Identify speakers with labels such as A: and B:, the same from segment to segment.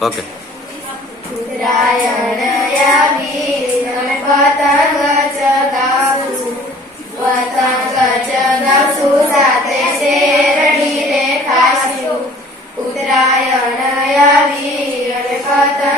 A: okay
B: Uttarayan અને પતંગ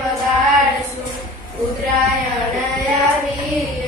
B: વગાડશું ઉત્તરાયણ આવી